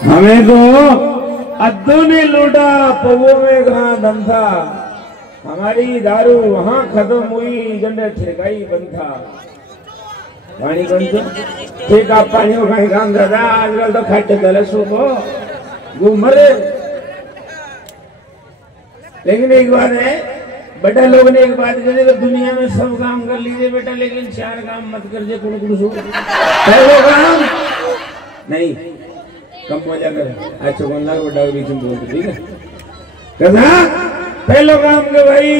हमें तो अद्दू ने लूटा पवो में कहा दम था, हमारी दारू वहां खत्म हुई जंडे ठेकाई बंद था। पानी कौन सा ठेका पानी खाई काम दादा आजकल तो खट्टे दले सुबह घूमरे। लेकिन एक बात है बेटा, लोग ने एक बात कही कि दुनिया में सब काम कर लीजिए बेटा, लेकिन 4 काम मत कर जे कुछ पहले काम नहीं कम मजा कर। अच्छा कौन लाग बेटा बीच में बोलते ठीक है कहा पहला काम के भाई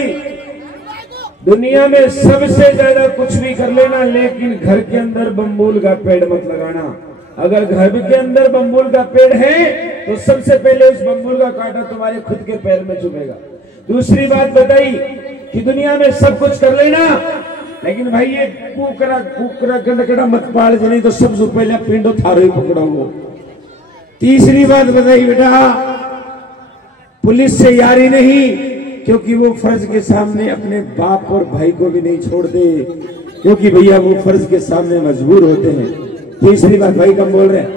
दुनिया में सबसे ज्यादा कुछ भी कर लेना, लेकिन घर के अंदर बम्बूल का पेड़ मत लगाना। अगर घर के अंदर बम्बूल का पेड़ है तो सबसे पहले उस बम्बूल का कांटा तुम्हारे खुद के पैर में चुभेगा। दूसरी बात बताई कि दुनिया में सब कुछ कर लेना, लेकिन भाई ये कुकरा गंदकड़ा मत पाल जे, नहीं तो सबसे पहले पिंडो थारो ही पकड़ोगे। तीसरी बात बताई बेटा, पुलिस से यारी नहीं, क्योंकि वो फर्ज के सामने अपने बाप और भाई को भी नहीं छोड़ते, क्योंकि भैया वो फर्ज के सामने मजबूर होते हैं। तीसरी बात भाई कम बोल रहे हैं।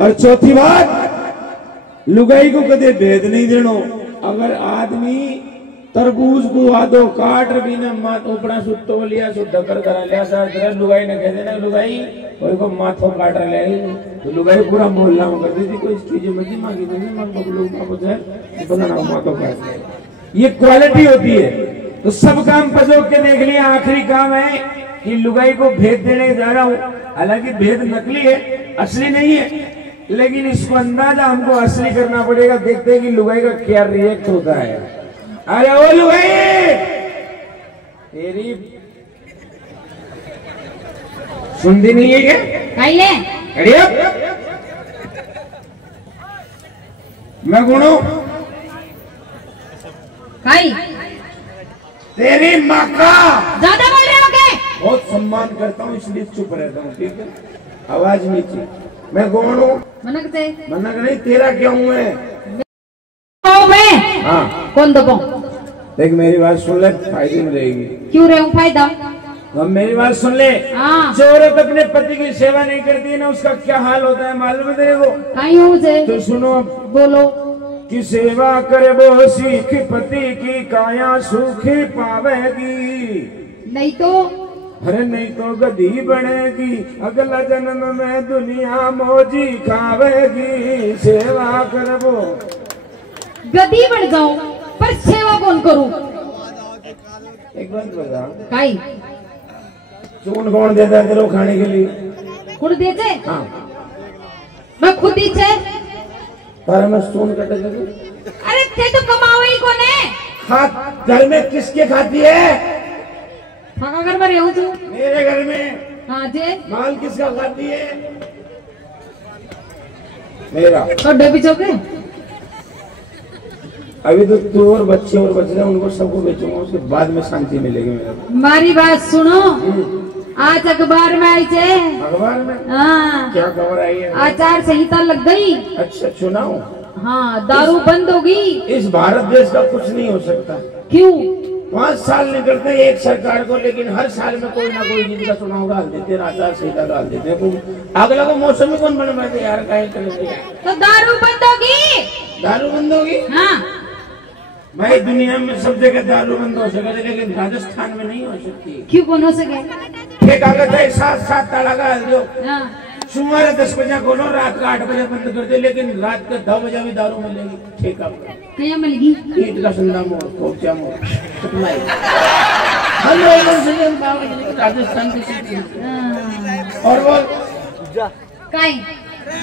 और चौथी बात, लुगाई को कदे भेद नहीं देनो। अगर आदमी तरबूज को आदो काट भी न मात उपड़ा सुट्टो लिया सु डकर करा लिया सर लुगाई ने कह देना लुगाई कोई को माथो काट ले तो लुगाई पूरा मोहल्ला में कर देती कोई चीज मजी मांगी तो नहीं मांग लोग मांगो जाए तो ना माथो काट। ये क्वालिटी होती है। तो सब काम पजो के देख लिया, आखिरी काम है कि लुगाई को भेद देने जा रहा हूँ। हालांकि भेद नकली है, असली नहीं है, लेकिन इसको अंदाजा हमको असली करना पड़ेगा। देखते हैं कि लुगाई का क्या रिएक्ट होता है। अरे ओ लुगाई तेरी सुनती नहीं है क्या? अरे मैं गुणो तेरी माँ का ज्यादा बोल रहे हो क्या? बहुत सम्मान करता हूँ इसलिए चुप रहता हूँ, ठीक है? आवाज नीचे। मैं कौन हूँ? मनक नहीं, तेरा क्या हूँ मैं? हाँ कौन दबो? देख मेरी बात सुन ले, फायदे में रहेगी। क्यों रहे हूँ फायदा? अब मेरी बात सुन ले। हाँ। जो औरत अपने पति की सेवा नहीं करती है ना, उसका क्या हाल होता है मालूम है तेरे को? कहीं हो मुझे तो सुनो, बोलो। कि सेवा करे वो सीख पति की काया सुखी पावेगी, नहीं तो अरे नहीं तो गधी बनेगी, अगला जन्म में दुनिया मोजी खावेगी। सेवा करे वो गधी बन जाऊं पर सेवा कौन करूं? एक बात बता, काई चून कौन देता है तेरे को खाने के लिए? खुद देते? हाँ मैं खुद ही से तारा में चून कटे। अरे थे तो कमाओ ही कौन है? हाथ घर में किसके खाती है? हाँ घर में रहूं तू? मेरे घर में। हाँ जे माल किसका खाती है? मेरा। तो डबी चौके अभी तो तू और बच्चे उनको सबको बेचूंगा, उसके बाद में शांति मिलेगी मेरे को। हमारी बात सुनो, आज अखबार में आई थे। अखबार में? हाँ। क्या खबर आई है? आचार संहिता लग गई। अच्छा चुनाव? हाँ, दारू बंद होगी। इस भारत देश का कुछ नहीं हो सकता। क्यों? 5 साल निकलते हैं एक सरकार को, लेकिन हर साल में कोई ना कोई जिनका चुनाव डाल देते हैं, आचार संहिता डाल देते हैं। अगला को मौसम में कौन बनवाते यार? तो दारू बंद होगी। दारू बंद होगी? हाँ। भाई दुनिया में सब जगह दारू बंद हो सके, लेकिन राजस्थान में नहीं हो सकती। क्यों कौन हो सके? कागज है 7 ताला का दो। हाँ। सुबह 10 बजे खोलो, रात का 8 बजे बंद कर दे, लेकिन रात के 2 बजे भी दारू मिलेगी। ठेका क्या मिलेगी? ईट का संदा मोड़, कोचा मोड़, राजस्थान की। और वो काई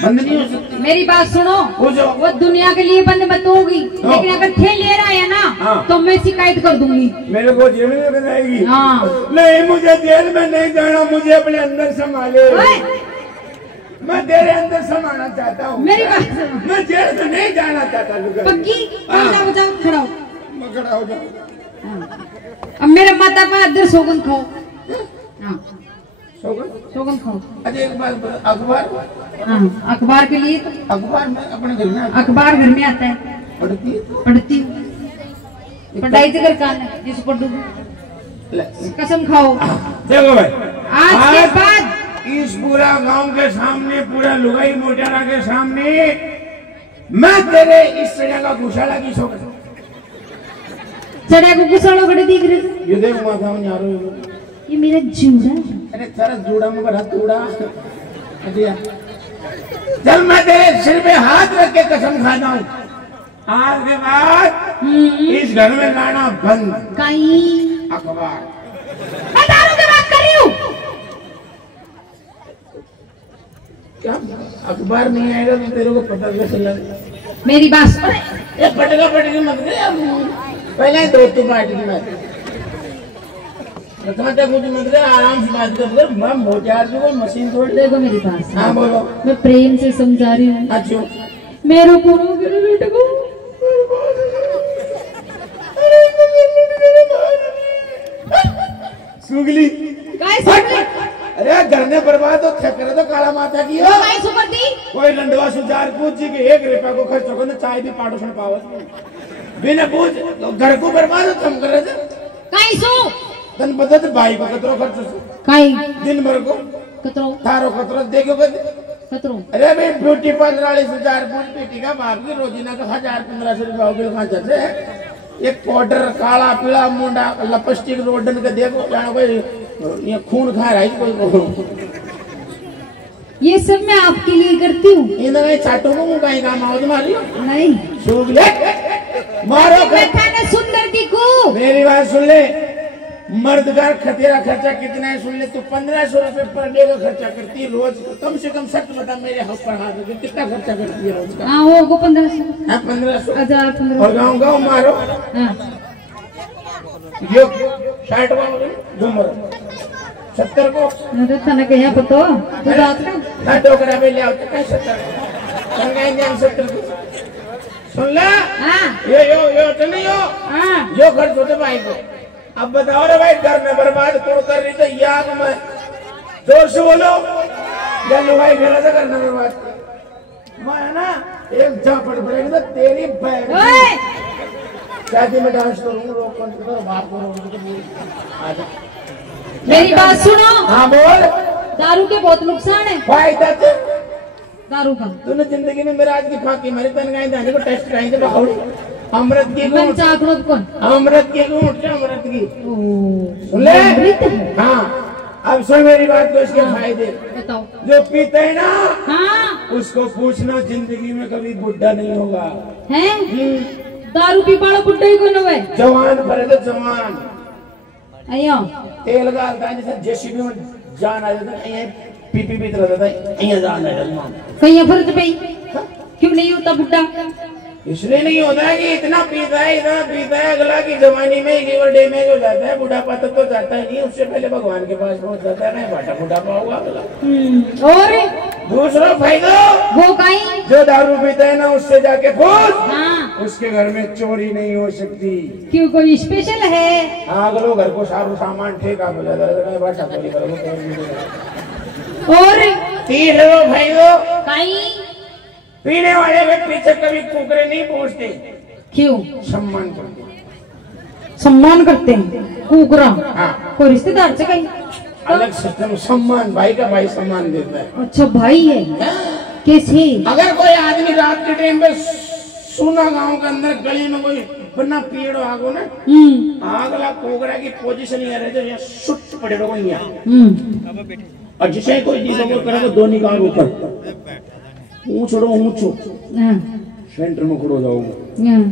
बंद नहीं हो सकती। मेरी बात सुनो, वो दुनिया के लिए बंद मत होगी, लेकिन अगर थे ले रहा है ना, हाँ। तो मैं शिकायत कर दूंगी। मेरे को जेल में ले जाएगी? हाँ। नहीं, मुझे जेल में नहीं जाना, मुझे अपने अंदर संभाले। मैं तेरे अंदर समाना चाहता हूँ। मेरी बात सुनो, मैं जेल में नहीं जाना चाहता। पक्की? खड़ा खड़ा हो। मैं खड़ा हो जाऊँ। अब मेरे माता पर अंदर सोगन खाओ। हाँ सोगन खाओ। अरे एक बात बता, अखबार? हाँ, अखबार के लिए तो अखबार में अपने घर में अखबार घर में आता है। पढ़ती पढ़ाई से घर का जिस पढ़ दूँ। कसम खाओ। देखो भाई, आज के बाद इस पूरा गांव के सामने, पूरा लुगाई मोटारा के सामने मैं तेरे इस चढ़ा का घुसाड़ा की शौक चढ़ा को घुसाड़ो बड़े दिख रहे थे। ये देख माथा में यारो ये मेरा जूड़ा है। अरे तेरा जूड़ा में बड़ा तूड़ा। चल मैं तेरे सिर पे हाथ रख के कसम खाता हूँ, आज के बाद इस घर में लाना बंद। कहीं अखबार मैं दारू की बात कर रही हूँ। क्या अखबार नहीं आएगा तो तेरे को पता कैसे लगेगा? मेरी बात सुन। ये पटका पटकी मत कर, पहले ही दोस्तों पार्टी की बात मुझे मत कर, आराम से बात कर। मैं मोचार को मशीन तोड़ दे। देखो मेरी बात। हाँ बोलो। मैं प्रेम से समझा रही हूँ। अच्छा मेरे को मेरे बेटे को सुगली गाय सुन। अरे घर ने बर्बाद हो थे करे तो काला माथा की हो। गाय सुन दी। कोई लंडवा सुजार पूछ जी के 1 रुपया को खर्च हो तो चाय भी पाड़ो सुन पावत बिना पूछ तो घर को बर्बाद हो तुम कर रहे थे। गाय सो तन पता तो भाई को कतरो खर्च गाय दिन भर को कतरो थारो कतरो देखो कतरो। अरे भाई ब्यूटी पार्लर सुजार पूछ बेटी का बाप की रोजीना का 1000-1500 रुपया हो गया। कहाँ जाते एक पाउडर काला पीला मुंडा लिपस्टिक रोडन के देखो जानो कोई ये खून खा रहा है कोई। ये सब मैं आपके लिए करती हूँ। इन्हें चाटो को कहीं काम आओ तुम्हारी नहीं सूख ले मारो मैंने सुंदर दी को। मेरी बात सुन ले, मर्द का खतेरा खर्चा कितना है सुन ले। तू 1500 रुपए पर डे का खर्चा करती है रोज। कम से कम सच बता मेरे हाथ पर हाथ रख कितना खर्चा करती है रोज का? हाँ वो को 1500 1500 हजार 1500 और गाँव गाँव मारो। हाँ। यो 60 को झूमर 70 को अरे तने कहीं पतो तू रात में ना टोकरा में ले आओ तो कैसे 70 संगाएंगे हम 70 को सुन ले। हाँ यो तो नहीं हो हाँ जो खर्च होते भाई को। अब बताओ रे भाई घर में बर्बाद कौन कर रही थी याद में जोर से बोलो या भाई मेरा तो करना बर्बाद मैं ना एक झापड़ पड़ेगा तो तेरी बैग शादी में डांस करूंगा रोक कर बात करूंगा। मेरी बात सुनो। हाँ बोल। दारू के बहुत नुकसान है। फायदा थे दारू का तूने जिंदगी में मेरा आज की फाकी मारी तन गाय जाने को टेस्ट कराएंगे बाहुड़ी अमृत की मन चाकड़ों कौन अमृत की अमृत की सुन ले। अमृत हाँ अब सुन मेरी बात को इसके फायदे बताओ। जो पीते है ना हाँ उसको पूछना जिंदगी में कभी बुढ़ा नहीं होगा। हैं दारू पी पाड़ो बुढ़ा ही कौन हुए? जवान भरे तो जवान अयो तेल डालता है जैसे जेसीबी में जान आ जाता है पीपी पीत रहता है जान आ जाता कहीं फर्ज पे क्यों नहीं होता बुढ़ा? इसलिए नहीं होता है कि इतना पीता है अगला की जवानी में लीवर डैमेज हो जाता है बुढ़ापा तक तो जाता है नहीं उससे पहले भगवान के पास पहुंच जाता है। मैं बाटा बुढ़ापा हुआ अगला। और दूसरा फायदा वो कहीं जो दारू पीता है ना उससे जाके पूछ हाँ उसके घर में चोरी नहीं हो सकती। क्यों कोई स्पेशल है? अगलो घर को सारू सामान ठेका हो जाता है बाटा चोरी करोगे। और तीसरा फायदा कहीं पीने वाले के पीछे कभी कुकरे नहीं पहुंचते। क्यों? सम्मान करते सम्मान करते हैं कुकरा। हाँ कोई रिश्तेदार से कहीं अलग सिस्टम सम्मान भाई का भाई सम्मान देता है। अच्छा भाई है कैसे? अगर कोई आदमी रात के टाइम पे सुना गांव के अंदर गली में कोई बना पेड़ आगो ना अगला कोकरा की पोजीशन ये रहे जो सुट पड़े रहो यहाँ और जिसे कोई चीज करे तो दोनों का ऊपर ऊंचो ऊंचो सेंटर में खड़ो जाओ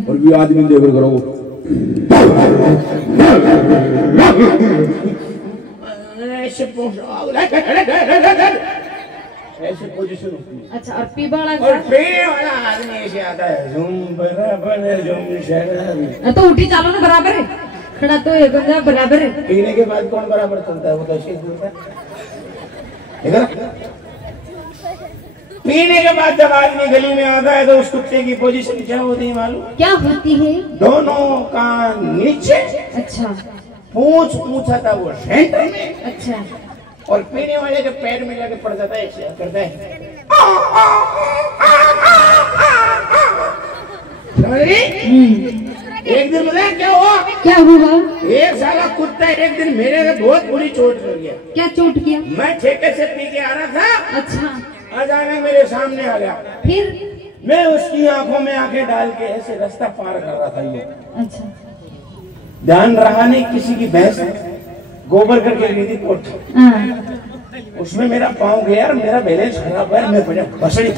और भी आदमी देखकर करो ऐसे पोजीशन होती है। अच्छा और पीबाड़ा और पीने वाला आदमी ऐसे आता है झूम बराबर झूम शराबी तो उठी चालो ना बराबर है खड़ा तो एक बराबर है। पीने के बाद कौन बराबर चलता है वो तो ऐसे बोलता है। पीने के बाद जब आदमी गली में आता है तो उस कुत्ते की पोजीशन क्या होती है मालूम? क्या होती है? दोनों का नीचे अच्छा पूंछ पूछा था वो सेंटर में अच्छा और पीने वाले के पैर में जाके पड़ जाता है ऐसे करता है। समझ रही? एक दिन बताया क्या हुआ क्या हुआ? एक साला कुत्ता एक दिन मेरे को बहुत बुरी चोट कर गया। क्या चोट किया? मैं ठेके से पी के आ रहा था। अच्छा। अचानक मेरे सामने आ गया। फिर? मैं उसकी आंखों में आंखें डाल के ऐसे रास्ता पार कर रहा था ये। अच्छा। ध्यान रहा नहीं, किसी की भैंस गोबर करके गई थी पोट। हाँ। उसमें मेरा पाँव गया और मेरा बैलेंस खराब है। मैं बड़ा बसड़ी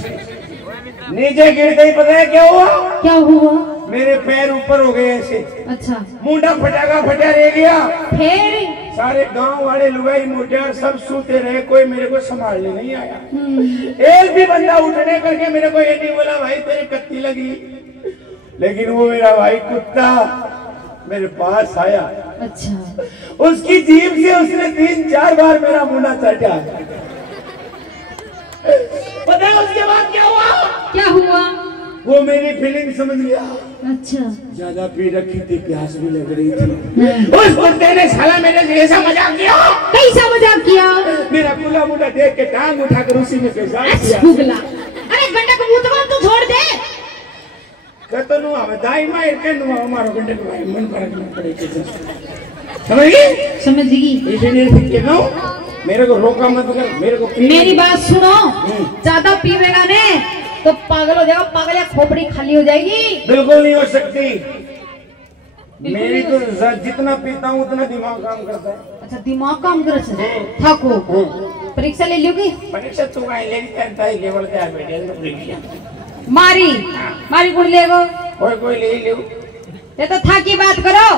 नीचे गिर गई। पता है क्या हुआ? क्या हुआ? मेरे पैर ऊपर हो गए ऐसे। अच्छा। मुंडा फटाका फटा रह गया। फिर? सारे गांव वाले लुगाई मोटियार सब सूते रहे, कोई मेरे को संभालने नहीं आया। एक भी बंदा उठने करके मेरे को ये नहीं बोला भाई तेरे कत्ती लगी। लेकिन वो मेरा भाई कुत्ता मेरे पास आया। अच्छा। उसकी जीभ से उसने 3-4 बार मेरा मुंडा चाटा। पता है उसके बाद क्या हुआ? क्या हुआ? वो मेरी फीलिंग समझ गया। अच्छा। ज्यादा पी रखी थी, प्यास भी लग रही थी। उस बंदे ने साला मेरे से ऐसा मजाक किया। कैसा मजाक किया? मेरा खुला मुंडा देख के टांग उठाकर उसी में पेशाब किया। अरे गंडा को मुंह तो छोड़ दे। कतनु हमें दाई मार के नु हमारो गंडे को भाई मन फर्क नहीं पड़े चीज। समझ गई? समझ गई। इसलिए कि नो मेरे को रोका मत कर, मेरे को मेरी बात सुनो। ज्यादा पीवेगा ने तो पागल हो जाएगा। पागल या खोपड़ी खाली हो जाएगी। बिल्कुल नहीं हो सकती। मेरी तो जितना पीता हूँ उतना दिमाग काम करता है। अच्छा, दिमाग काम करे से थाको। परीक्षा ले लोगी? परीक्षा तू का लेगी करता है लेवल क्या है बेटे? मारी मारी गुड़ लेगो। कोई ले ले। ये तो था की बात करो।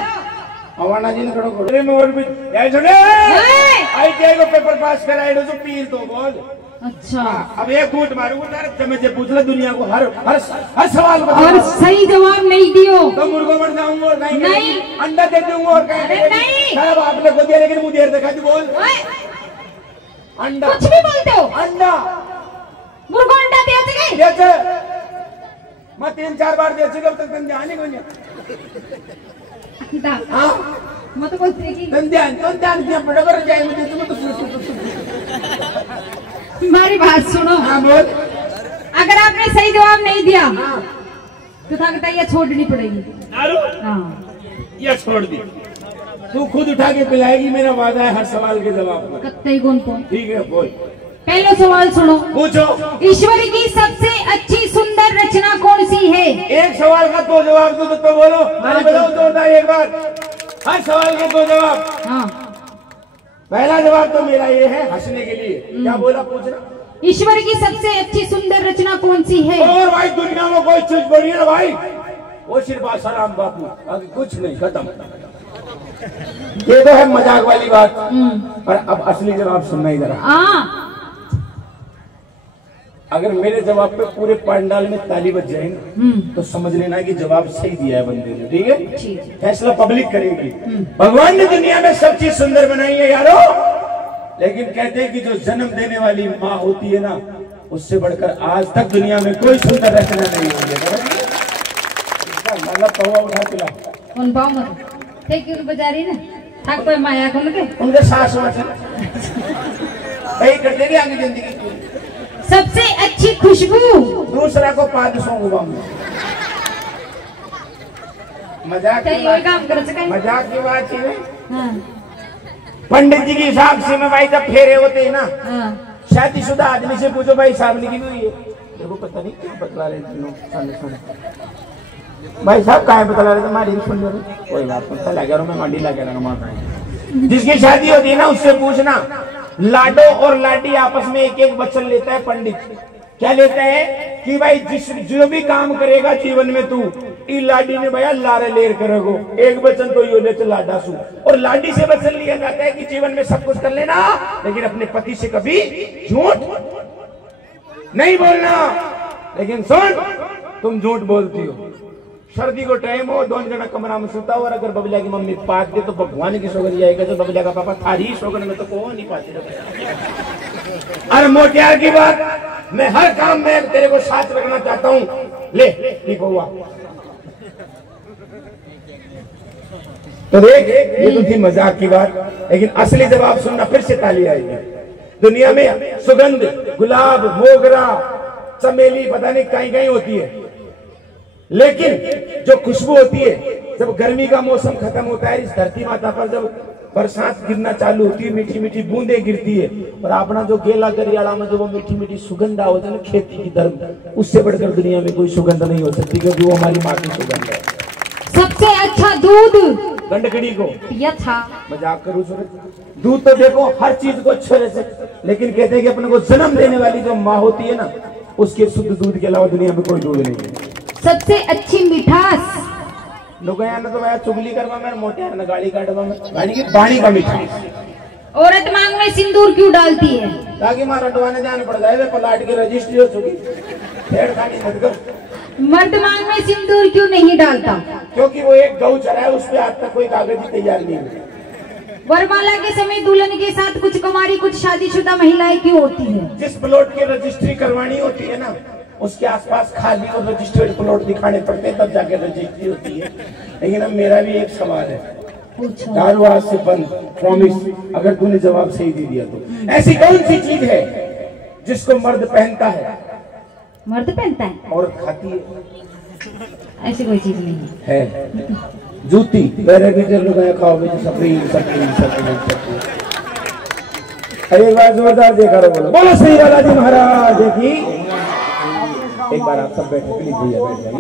अवाना जी ने करो अरे मैं और भी यार सुने आईटीआई को पेपर पास कराए तो पीर तो बोल। अच्छा। अब एक घूंट मारूंगा तारे मुझे पूछ ले दुनिया को हर सवाल बता। और सही जवाब नहीं दियो तो मुर्गो बन जाऊंगा और नहीं अंडा दे दूंगा और नहीं साहब आपने को दिया लेकिन मुझे देर दिखा दी बोल। अंडा कुछ भी बोलते हो। अंडा मुर्गो अंडा देते मैं 3-4 बार दे चुका, अब तक तुम ध्यान ही कोई नहीं। मैं तो बोलती कि तुम ध्यान दिया बड़ा कर जाए मुझे तुम तो हमारी बात सुनो। हाँ बोल। अगर आपने सही जवाब नहीं दिया तो था ये छोड़नी पड़ेगी। हाँ ये छोड़ दी। तू खुद उठा के पिलाएगी, मेरा वादा है हर सवाल के जवाब में। कत्ते कौन को? ठीक है बोल। पहला सवाल सुनो। पूछो। ईश्वर की सबसे अच्छी सुंदर रचना कौन सी है? एक सवाल का 2 जवाब दो तो बोलो। मैंने बताओ तो एक बार हर सवाल के 2 जवाब। हाँ। पहला जवाब तो मेरा ये है हंसने के लिए। क्या बोला पूछना? ईश्वर की सबसे अच्छी सुंदर रचना कौन सी है? और भाई दुनिया में कोई चीज बड़ी है भाई वो सिर्फ आसाराम बापू, अभी कुछ नहीं, खत्म। ये तो है मजाक वाली बात, पर अब असली जवाब सुनना ही जरा। अगर मेरे जवाब पे पूरे पंडाल में ताली बज जाए ना तो समझ लेना कि जवाब सही दिया है बंदे ने। ठीक है? फैसला पब्लिक करेगी। भगवान ने दुनिया में सब चीज सुंदर बनाई है यारो, लेकिन कहते हैं कि जो जन्म देने वाली माँ होती है ना उससे बढ़कर आज तक दुनिया में कोई सुंदर रचना नहीं हुई है। इसका मतलब पौवा उठा पिला कौन पाओ मत थे क्यों बजा रही ना थक कोई माया को लगे उनके सास वचन कहीं कर देगी आगे जिंदगी। सबसे अच्छी खुशबू दूसरा को 500 मजाक की बात है। पंडित जी की हिसाब से में भाई जब फेरे होते हैं ना शादीशुदा आदमी से पूछो भाई साहब लिखी हुई है, देखो पता नहीं क्या बतला रहे थे भाई साहब कहाँ बतला रहे थे मारी सुन लो कोई बात नहीं लगा मैं मंडी ला के जिसकी शादी होती है ना उससे पूछना लाडो और लाडी आपस में एक वचन लेता है पंडित। क्या लेता है कि भाई जो भी काम करेगा जीवन में तू ई लाडी ने भैया लारे लेर करेगो, एक वचन तो यो ले तो लाडा सु। और लाडी से वचन लिया जाता है कि जीवन में सब कुछ कर लेना लेकिन अपने पति से कभी झूठ नहीं बोलना। लेकिन सुन तुम झूठ बोलती हो, सर्दी को टाइम हो 2 जना कमरा में सुता हो और अगर बबलिया की मम्मी पात दे तो भगवान की सोगन जाएगा, तो बबलिया का पापा थारी सोगन में तो को नहीं पाते। अरे मोटियार की बात मैं हर काम में तेरे को साथ रखना चाहता हूँ। ले ठीक हुआ तो देख ये तो थी मजाक की बात, लेकिन असली जवाब सुनना फिर से ताली आएगी। दुनिया में सुगंध गुलाब मोगरा चमेली पता नहीं कहीं कहीं होती है, लेकिन जो खुशबू होती है जब गर्मी का मौसम खत्म होता है, इस धरती माता पर जब बरसात गिरना चालू होती है, मीठी मीठी बूंदे गिरती है, और अपना जो गेला गरियाड़ा में जो वो मीठी मीठी सुगंध होती है ना खेती की धर्म, उससे बढ़कर दुनिया में कोई सुगंध नहीं हो सकती, क्योंकि वो हमारी माँ की सुगंध है। सबसे अच्छा दूध गंडकड़ी को पिया था। मजाक करूं सूरज, दूध तो देखो हर चीज को अच्छे से, लेकिन कहते हैं कि अपने को जन्म देने वाली जो माँ होती है ना, उसके शुद्ध दूध के अलावा दुनिया में कोई दूध नहीं है। सबसे अच्छी मिठास लोग ना तो मैं चुगली करवा मैं मोटे ना गाड़ी काटवा में गाड़ी की बाणी का मिठास। औरत मांग में सिंदूर क्यों डालती है? ताकि मां रटवाने जाने पड़ जाए, पलाट की रजिस्ट्री हो चुकी, फेड़ खानी मत कर। मर्द मांग में सिंदूर क्यों नहीं डालता? क्योंकि वो एक गौ चरा है, उस पे आज तक कोई कागज ही तैयार नहीं हुई। वरमाला के समय दुल्हन के साथ कुछ कुमारी कुछ शादीशुदा महिलाएं क्यों होती है? जिस प्लॉट की रजिस्ट्री करवानी होती है ना, उसके आसपास खाली और रजिस्टर्ड प्लॉट दिखाने पड़ते हैं, तब जाके रजिस्ट्री होती है। लेकिन अब मेरा भी एक सवाल है, कारोबार से बंद प्रॉमिस, अगर तूने जवाब सही दे दिया तो ऐसी कौन सी चीज है जिसको मर्द पहनता है, मर्द पहनता है, औरत खाती है? ऐसी कोई चीज नहीं है। जूती पैर के जब लगाया खाओगे तो सफरी सफरी सफरी सफरी। अरे एक बार जोरदार देखा रो, बोलो बोलो श्री बालाजी महाराज की। एक बार आप सब बैठे प्लीज भैया बैठ जाइए।